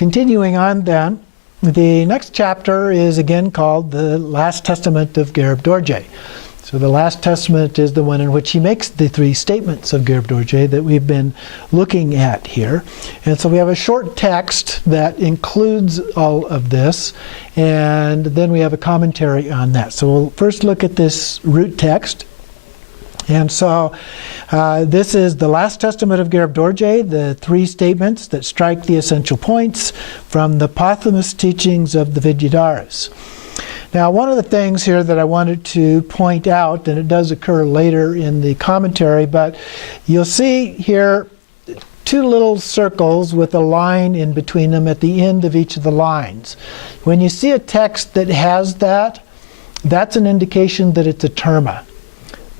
Continuing on then, the next chapter is again called the Last Testament of Garab Dorje. So the Last Testament is the one in which he makes the three statements of Garab Dorje that we've been looking at here. And so we have a short text that includes all of this, and then we have a commentary on that. So we'll first look at this root text. And so this is the Last Testament of Garab Dorje, the three statements that strike the essential points from the posthumous teachings of the Vidyadharas. Now, one of the things here that I wanted to point out, and it does occur later in the commentary, but you'll see here two little circles with a line in between them at the end of each of the lines. When you see a text that has that, that's an indication that it's a terma,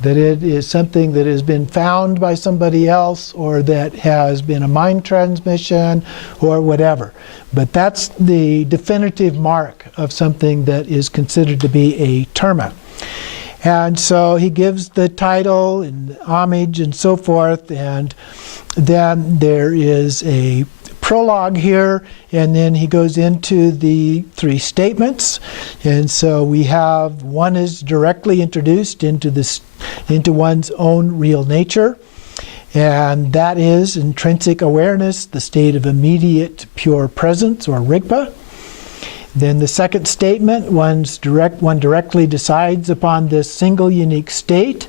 that it is something that has been found by somebody else, or that has been a mind transmission, or whatever. But that's the definitive mark of something that is considered to be a terma. And so he gives the title and homage and so forth, and then there is a prologue here, and then he goes into the three statements. And so we have one is directly introduced into one's own real nature, and that is intrinsic awareness, the state of immediate pure presence, or rigpa. Then the second statement, one directly decides upon this single unique state.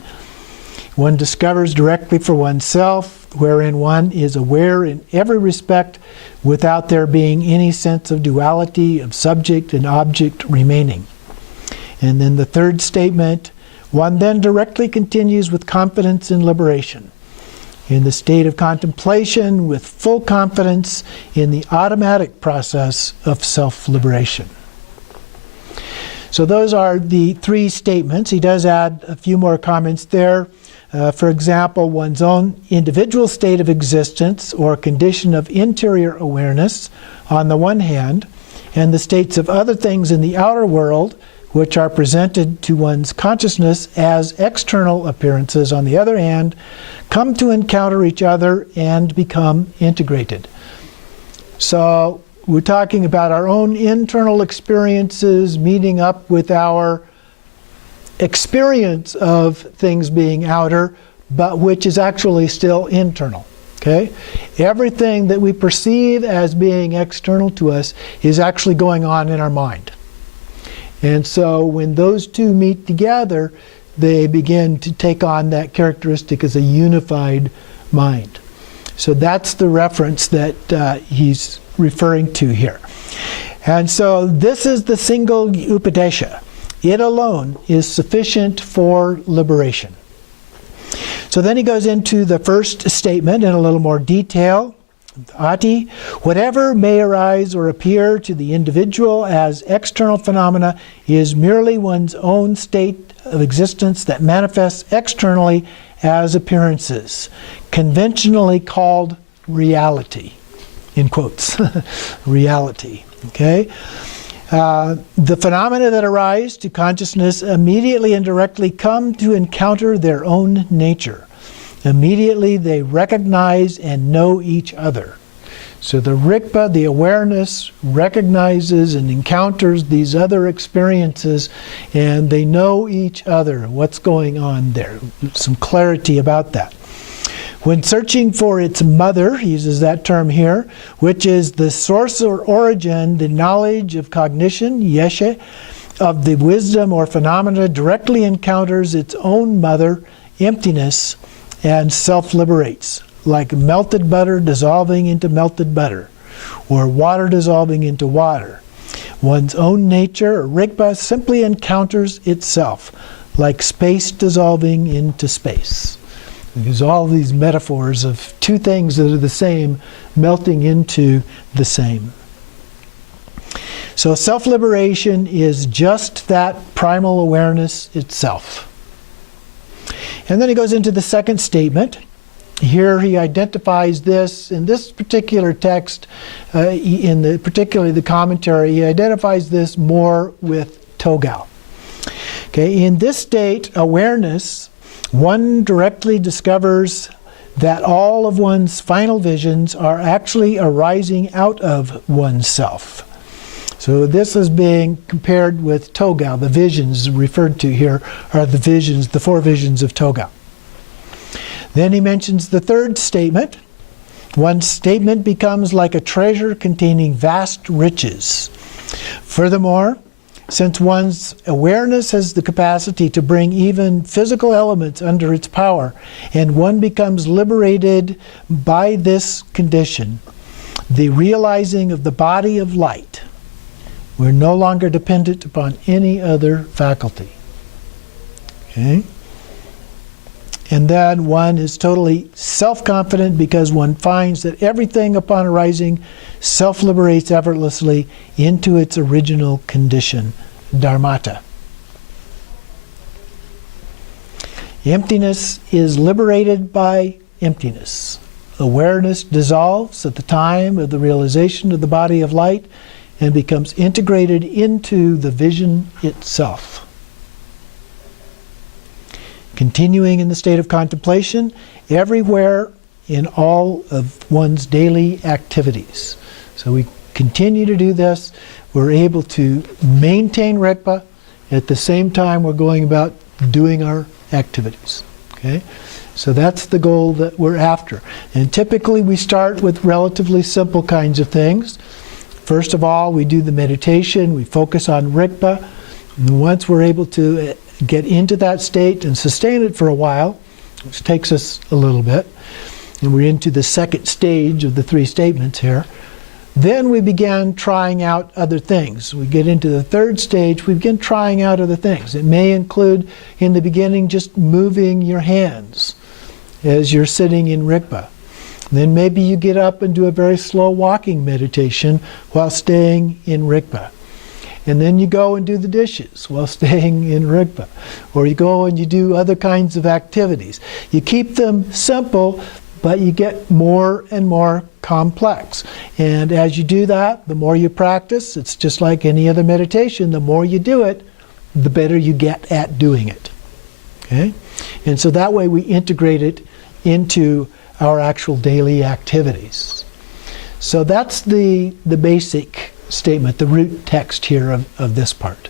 One discovers directly for oneself, wherein one is aware in every respect without there being any sense of duality of subject and object remaining. And then the third statement, one then directly continues with confidence in liberation, in the state of contemplation with full confidence in the automatic process of self-liberation. So those are the three statements. He does add a few more comments there. For example, one's own individual state of existence or condition of interior awareness on the one hand, and the states of other things in the outer world, which are presented to one's consciousness as external appearances on the other hand, come to encounter each other and become integrated. So we're talking about our own internal experiences meeting up with our experience of things being outer, but which is actually still internal. Okay? Everything that we perceive as being external to us is actually going on in our mind. And so when those two meet together, they begin to take on that characteristic as a unified mind. So that's the reference that he's referring to here. And so this is the single Upadesha. It alone is sufficient for liberation. So then he goes into the first statement in a little more detail. Ati, whatever may arise or appear to the individual as external phenomena is merely one's own state of existence that manifests externally as appearances, conventionally called reality, in quotes, reality, okay? The phenomena that arise to consciousness immediately and directly come to encounter their own nature. Immediately they recognize and know each other. So the Rigpa, the awareness, recognizes and encounters these other experiences, and they know each other, what's going on there. Some clarity about that. When searching for its mother, he uses that term here, which is the source or origin, the knowledge of cognition, yeshe, of the wisdom or phenomena directly encounters its own mother, emptiness, and self-liberates, like melted butter dissolving into melted butter, or water dissolving into water. One's own nature, or Rigpa, simply encounters itself, like space dissolving into space. There's all these metaphors of two things that are the same melting into the same. So self-liberation is just that primal awareness itself. And then he goes into the second statement. Here he identifies this, in this particular text, particularly the commentary, he identifies this more with Togao. Okay, in this state, awareness, one directly discovers that all of one's final visions are actually arising out of oneself. So this is being compared with Togao. The visions referred to here are the visions, the 4 visions of Togao. Then he mentions the third statement. One's statement becomes like a treasure containing vast riches. Furthermore, since one's awareness has the capacity to bring even physical elements under its power, and one becomes liberated by this condition, the realizing of the body of light, we're no longer dependent upon any other faculty. Okay? And then one is totally self-confident because one finds that everything upon arising self-liberates effortlessly into its original condition, dharmata. Emptiness is liberated by emptiness. Awareness dissolves at the time of the realization of the body of light and becomes integrated into the vision itself. Continuing in the state of contemplation, everywhere in all of one's daily activities. So we continue to do this. We're able to maintain Rigpa. At the same time, we're going about doing our activities. Okay? So that's the goal that we're after. And typically we start with relatively simple kinds of things. First of all, we do the meditation. We focus on Rigpa. And once we're able to get into that state and sustain it for a while, which takes us a little bit, and we're into the second stage of the 3 statements here, then we began trying out other things. We get into the third stage, we begin trying out other things. It may include, in the beginning, just moving your hands as you're sitting in Rigpa. Then maybe you get up and do a very slow walking meditation while staying in Rigpa. And then you go and do the dishes while staying in Rigpa. Or you go and you do other kinds of activities. You keep them simple, but you get more and more complex. And as you do that, the more you practice, it's just like any other meditation, the more you do it, the better you get at doing it. Okay? And so that way we integrate it into our actual daily activities. So that's the basic statement, the root text here of this part.